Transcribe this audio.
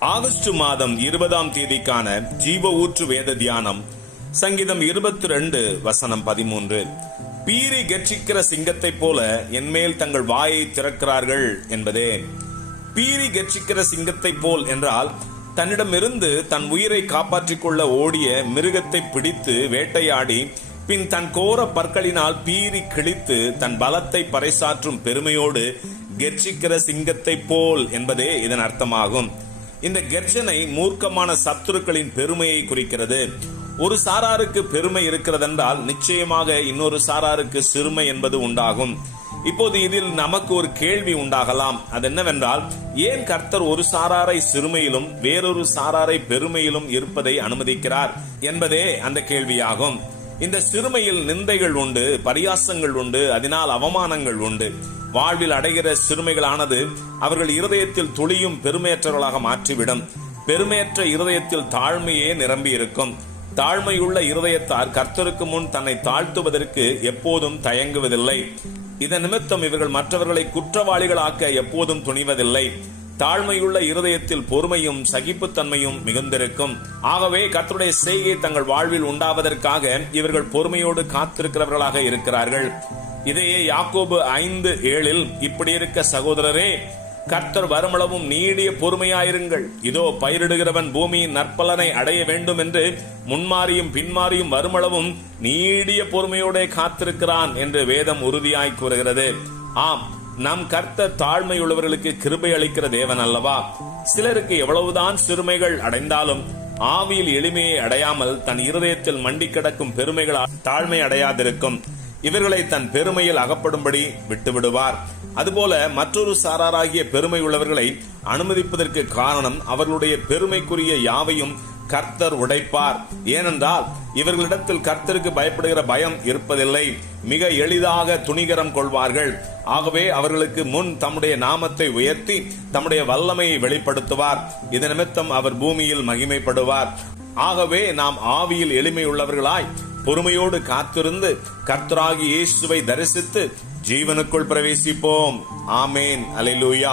August மாதம் 20ஆம் தேதிக்கான ஜீவ ஊற்று வேத தியானம் சங்கீதம் 22 வசனம் 13. பீறி கர்ச்சிக்கிற சிங்கத்தை போல என்மேல் தங்கள் வாயை திறக்கிறார்கள் என்பதே. பீறி கர்ச்சிக்கிற சிங்கத்தை போல் என்றால் தன்னிடமிருந்து தன் உயிரை காப்பாற்றிக் கொள்ள ஓடிய மிருகத்தை பிடித்து வேட்டையாடி பின் தன் கோர பற்களினால் பீறி கிழித்து தன் பலத்தை பறைசாற்றும் பெருமையோடு கர்ச்சிக்கிற சிங்கத்தை போல் என்பதே இதன் அர்த்தமாகும். இந்த கர்ஜனை மூர்க்கமான சத்துருக்களின் பெருமையை குறிக்கிறது. ஒரு சாராருக்கு பெருமை இருக்கிறதென்றால் நிச்சயமாக இன்னொரு சாராருக்கு சிறுமை என்பது உண்டாகும். இப்போது இதில் நமக்கு ஒரு கேள்வி உண்டாகலாம். அது என்னவென்றால், ஏன் கர்த்தர் ஒரு சாராரை சிறுமையிலும் வேறொரு சாராரை பெருமையிலும் இருப்பதை அனுமதிக்கிறார் என்பதே அந்த கேள்வியாகும். இந்த சிறுமையில் நிந்தைகள் உண்டு, பரியாசங்கள் உண்டு, அதனால் அவமானங்கள் உண்டு. வாழ்வில் அடைகிற சிறுமைகளானது அவர்கள் இருதயத்தில் துளியும் பெருமையற்றவர்களாக மாற்றிவிடும். பெருமையற்ற இருதயத்தில் தாழ்மையே நிரம்பி இருக்கும். தாழ்மையுள்ள இருதயத்தார் கர்த்தருக்கு முன் தன்னை தாழ்த்துவதற்கு எப்போதும் தயங்குவதில்லை. இதன் நிமித்தம் இவர்கள் மற்றவர்களை குற்றவாளிகளாக்க எப்போதும் துணிவதில்லை. தாழ்மையுள்ள இருதயத்தில் பொறுமையும் சகிப்புத்தன்மையும் மிகுந்திருக்கும். ஆகவே கர்த்தருடைய செய்கை தங்கள் வாழ்வில் உண்டாவதற்காக இவர்கள் பொறுமையோடு காத்திருக்கிறவர்களாக இருக்கிறார்கள். இதையே யாக்கோபு 5:7 இப்படி இருக்க சகோதரரே, கர்த்தர் வருமளவும் நீடிய பொறுமையாயிருங்கள். இதோ பயிரிடுகிறவன் பூமியின் நற்பலனை அடைய வேண்டும் என்று முன்மாறியும் பின்மாறியும் வருமளவும் நீடிய பொறுமையோட காத்திருக்கிறான் என்று வேதம் உறுதியாய் கூறுகிறது. ஆம், நம் கர்த்தர் தாழ்மையுள்ளவர்களுக்கு கிருபை அளிக்கிற தேவன் அல்லவா? சிலருக்கு எவ்வளவுதான் சிறுமைகள் அடைந்தாலும் ஆவியில் எளிமையை அடையாமல் தன் இருதயத்தில் மண்டி கிடக்கும் பெருமைகளால் தாழ்மை அடையாதிருக்கும். இவர்களை தன் பெருமையில் அகப்படும்படி விட்டுவிடுவார். அதுபோல மற்றொரு சாராராகிய பெருமை உள்ளவர்களை அனுமதிப்பதற்கு காரணம் அவர்களுடைய பெருமைக்குரிய யாவையும் கர்த்தர் உடைப்பார். ஏனென்றால் இவர்களிடத்தில் கர்த்தருக்கு பயப்படுகிற பயம் இருப்பதில்லை. மிக எளிதாக துணிகரம் கொள்வார்கள். ஆகவே அவர்களுக்கு முன் தம்முடைய நாமத்தை உயர்த்தி தம்முடைய வல்லமையை வெளிப்படுத்துவார். இதன் நிமித்தம் அவர் பூமியில் மகிமைப்படுவார். ஆகவே நாம் ஆவியில் எளிமை உள்ளவர்களாய் பொறுமையோடு காத்திருந்து கர்த்தராகிய இயேசுவை தரிசித்து ஜீவனுக்குள் பிரவேசிப்போம். ஆமேன். அல்லேலூயா.